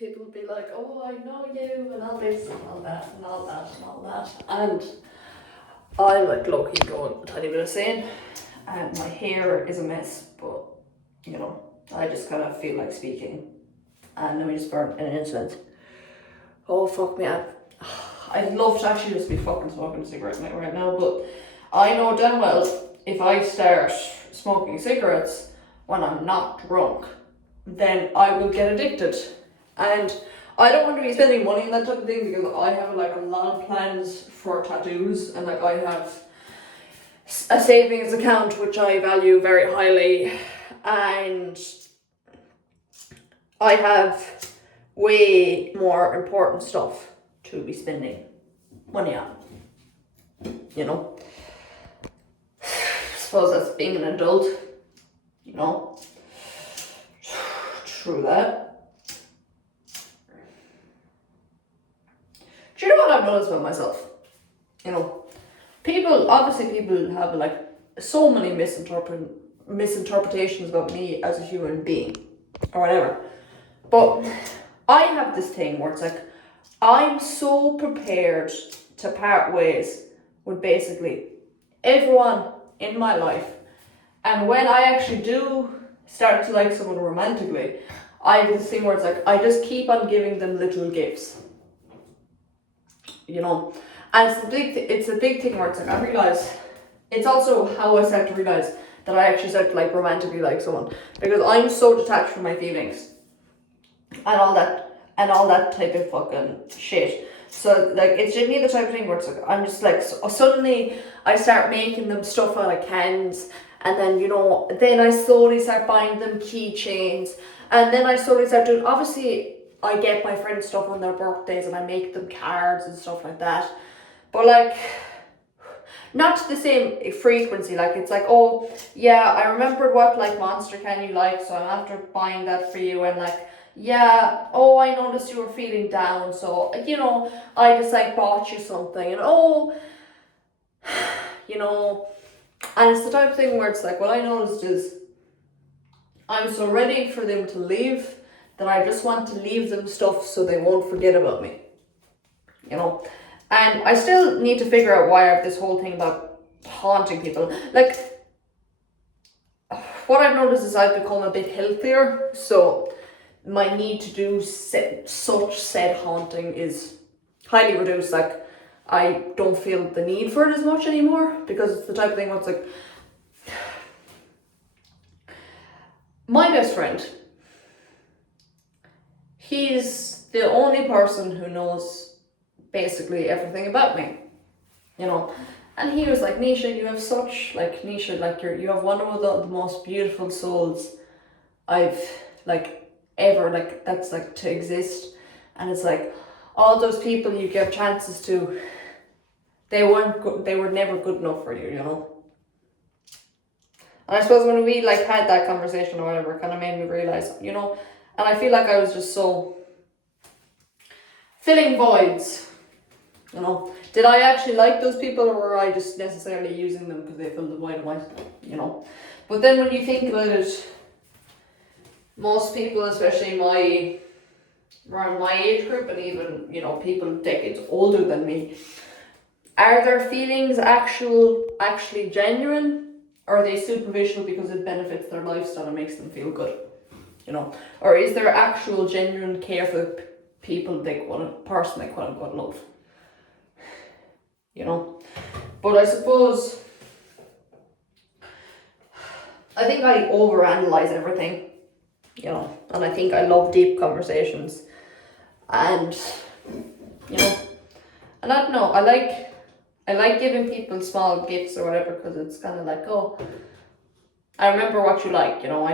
people would be like, oh, I know you, and all this, and all that, and all that, and all that. And I'm like low-key going a tiny bit insane, and my hair is a mess, but, you know, I just kind of feel like speaking. And let me just burn in an instant. Oh, fuck me up. I'd love to actually just be fucking smoking a cigarette right now, but I know damn well if I start smoking cigarettes when I'm not drunk, then I will get addicted. And I don't want to be spending money on that type of thing because I have like a lot of plans for tattoos, and like I have a savings account which I value very highly, and I have way more important stuff to be spending money on, you know. I suppose that's being an adult, you know. True that. Do you know what I've noticed about myself? You know, people have like so many misinterpretations about me as a human being or whatever. But I have this thing where it's like, I'm so prepared to part ways with basically everyone in my life. And when I actually do start to like someone romantically, I have this thing where it's like, I just keep on giving them little gifts. You know, and it's a big thing where it's like, I realize, it's also how I start to realize that I actually start to like romantically like someone, because I'm so detached from my feelings and all that type of fucking shit. So like, it's genuinely the type of thing where it's like, I'm just like, so suddenly I start making them stuff out of cans, and then, you know, then I slowly start buying them keychains, and then I slowly start doing, obviously I get my friends stuff on their birthdays and I make them cards and stuff like that, but like, not to the same frequency. Like, it's like, oh yeah, I remembered what like Monster can you like, so I'm after buying that for you, and like, yeah, oh, I noticed you were feeling down, so, you know, I just like bought you something, and oh, you know. And it's the type of thing where it's like, what I noticed is I'm so ready for them to leave that I just want to leave them stuff so they won't forget about me, you know. And I still need to figure out why I have this whole thing about haunting people. Like, what I've noticed is I've become a bit healthier, so my need to do such said haunting is highly reduced. Like, I don't feel the need for it as much anymore, because it's the type of thing where it's like, my best friend, he's the only person who knows basically everything about me, you know. And he was like, Nisha, you have such, like, Nisha, like, you have one of the most beautiful souls I've, like, ever, like, that's, like, to exist. And it's like, all those people you give chances to, they were never good enough for you, you know. And I suppose when we, like, had that conversation or whatever, it kind of made me realize, you know, and I feel like I was just so filling voids, you know. Did I actually like those people, or were I just necessarily using them because they filled the void of my, you know. But then when you think about it, most people, especially around my age group, and even, you know, people decades older than me, are their feelings actually genuine, or are they superficial because it benefits their lifestyle and makes them feel good, you know? Or is there actual genuine care for the people they quote unquote love, you know? But I suppose, I think I overanalyze everything, you know, and I think I love deep conversations, and, you know, and I don't know, I like giving people small gifts or whatever, because it's kind of like, oh, I remember what you like, you know.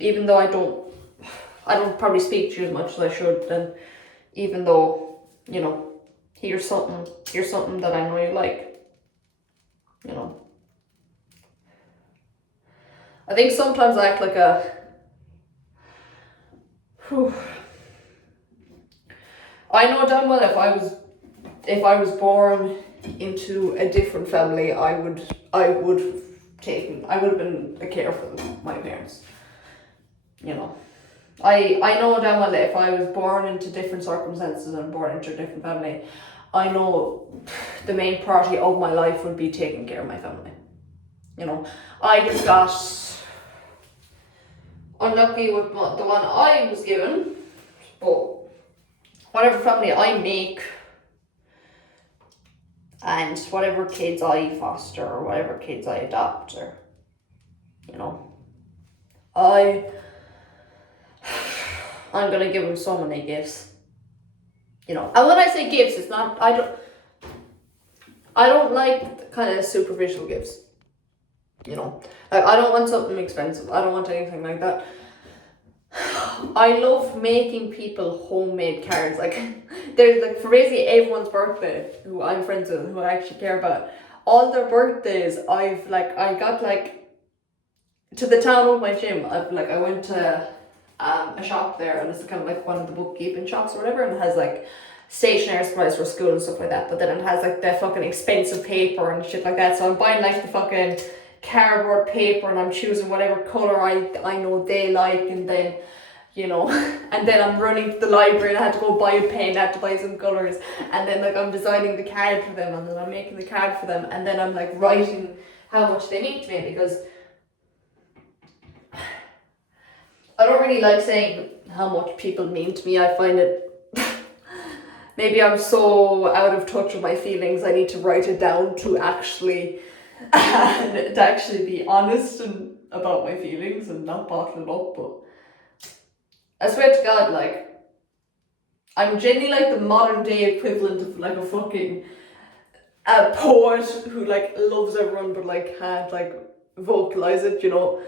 Even though I don't probably speak to you as much as I should, then even though, you know, here's something that I know you like, you know. I think sometimes I act like I know damn well if I was born into a different family, I would have been a care for my parents, you know. I know damn well that if I was born into different circumstances and born into a different family, I know the main priority of my life would be taking care of my family. You know, I just got unlucky with the one I was given, but whatever family I make and whatever kids I foster or whatever kids I adopt, or, you know, I'm gonna give them so many gifts. You know, and when I say gifts, it's not, I don't like kind of superficial gifts. You know, like, I don't want something expensive. I don't want anything like that. I love making people homemade cards. Like, there's like, for basically everyone's birthday who I'm friends with, who I actually care about, all their birthdays, I got like to the town of my gym. I went to a shop there, and it's kind of like one of the bookkeeping shops or whatever, and it has like stationery supplies for school and stuff like that, but then it has like the fucking expensive paper and shit like that. So I'm buying like the fucking cardboard paper, and I'm choosing whatever colour I know they like, and then, you know, and then I'm running to the library and I had to go buy a pen, I had to buy some colours, and then like I'm designing the card for them, and then I'm making the card for them, and then I'm like writing how much they mean to me, because I don't really like saying how much people mean to me. I find it maybe I'm so out of touch with my feelings, I need to write it down to actually be honest and about my feelings and not bottle it up. But I swear to God, like, I'm genuinely like the modern day equivalent of like a fucking poet who like loves everyone but like can't like vocalize it, you know.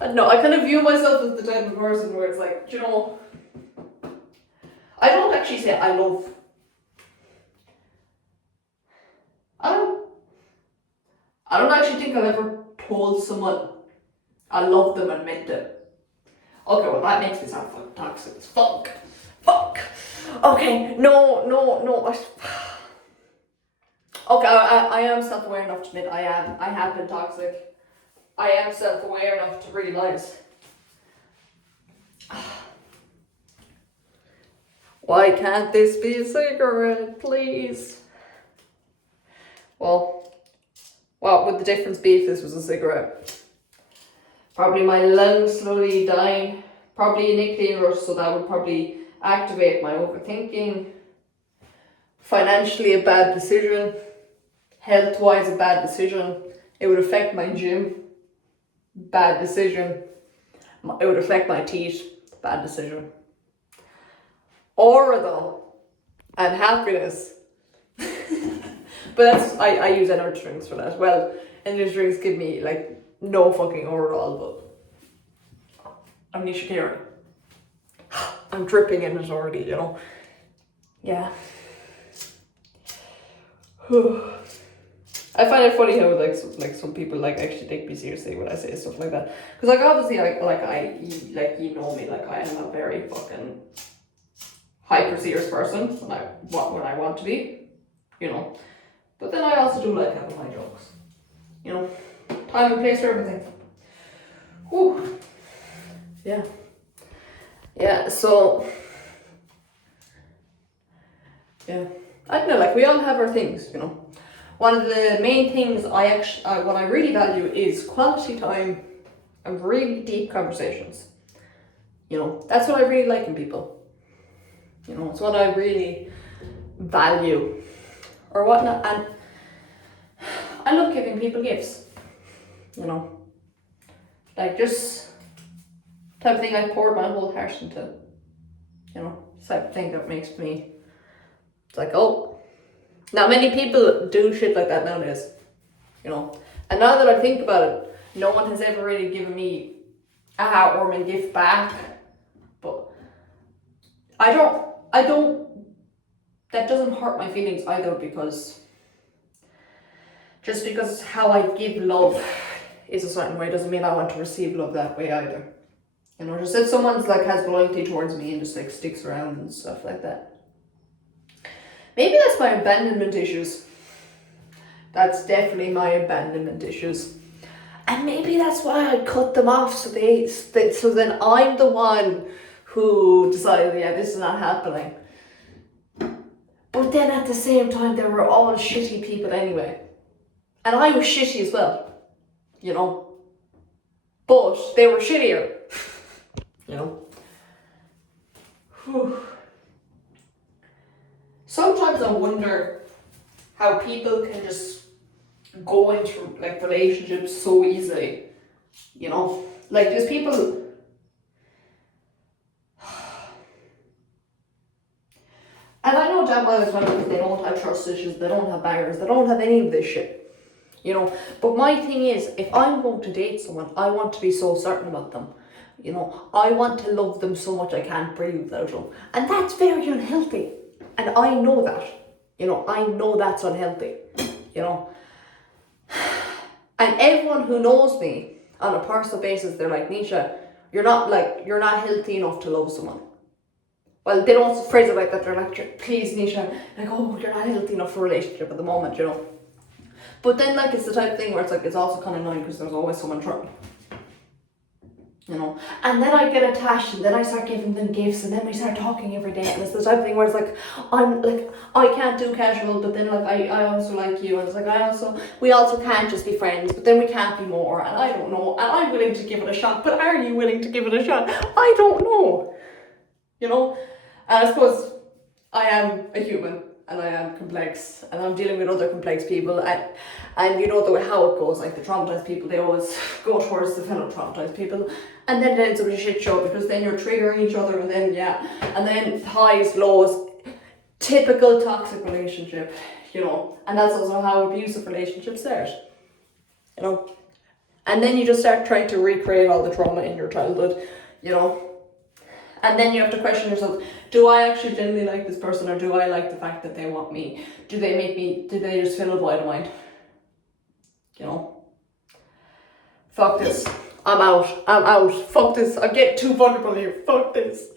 I don't know, I kind of view myself as the type of person where it's like, you know, I don't actually say I love. I don't actually think I've ever told someone I love them and meant it. Okay, well that makes me sound fucking toxic as fuck. Fuck. Okay, no. Okay, I am self-aware enough to admit I have been toxic. I am self-aware enough to realise. Why can't this be a cigarette, please? Well, what would the difference be if this was a cigarette? Probably my lungs slowly dying. Probably a nicotine rush, so that would probably activate my overthinking. Financially, a bad decision. Health-wise, a bad decision. It would affect my gym. Bad decision. It would affect my teeth. Bad decision. Aura though, and happiness. But that's, I use energy drinks for that. Well, energy drinks give me like no fucking aura at all, but I'm Nisha Kieran. I'm dripping in it already, you know. Yeah. I find it funny how like some people like actually take me seriously when I say stuff like that. Because like obviously you know me, like I am a very fucking hyper serious person when I want to be, you know. But then I also do like having my jokes, you know. Time and place for everything. Whew. Yeah. Yeah. So. Yeah. I don't know. Like we all have our things, you know. One of the main things what I really value is quality time and really deep conversations. You know, that's what I really like in people. You know, it's what I really value or whatnot. And I love giving people gifts, you know, like just type of thing I poured my whole heart into, you know, type of thing that makes me, it's like, oh, not many people do shit like that nowadays, you know. And now that I think about it, no one has ever really given me a heartwarming gift back. But I don't, that doesn't hurt my feelings either, because just because how I give love is a certain way doesn't mean I want to receive love that way either. You know, just if someone's like has loyalty towards me and just like sticks around and stuff like that. Maybe that's my abandonment issues. That's definitely my abandonment issues. And maybe that's why I cut them off, so so then I'm the one who decided, yeah, this is not happening. But then at the same time, they were all shitty people anyway. And I was shitty as well, you know. But they were shittier, you know. Whew. Sometimes I wonder how people can just go into like relationships so easily, you know. Like there's people. And I know damn well as well because they don't have trust issues, they don't have barriers, they don't have any of this shit, you know. But my thing is, if I'm going to date someone, I want to be so certain about them, you know. I want to love them so much I can't breathe without them. And that's very unhealthy. And I know that, you know, I know that's unhealthy, you know. And everyone who knows me on a personal basis, they're like, Nisha, you're not healthy enough to love someone. Well, they don't phrase it like that. They're like, please, Nisha, like, oh, you're not healthy enough for a relationship at the moment, you know. But then, like, it's the type of thing where it's like, it's also kind of annoying because there's always someone trying, you know. And then I get attached, and then I start giving them gifts, and then we start talking every day. And it's the type of thing where it's like, I'm like, I can't do casual, but then like, I also like you. And it's like, we also can't just be friends, but then we can't be more. And I don't know. And I'm willing to give it a shot, but are you willing to give it a shot? I don't know, you know. And I suppose I am a human and I am complex and I'm dealing with other complex people and you know how it goes, like the traumatized people, they always go towards the fellow traumatized people, and then it ends up a shit show because then you're triggering each other, and then and then highs, lows, typical toxic relationship, you know. And that's also how abusive relationships start, you know. And then you just start trying to recreate all the trauma in your childhood, you know. And then you have to question yourself, do I actually genuinely like this person, or do I like the fact that they want me? Do they just fill a void of mine? You know? Fuck this. I'm out. Fuck this. I'm getting too vulnerable here. Fuck this.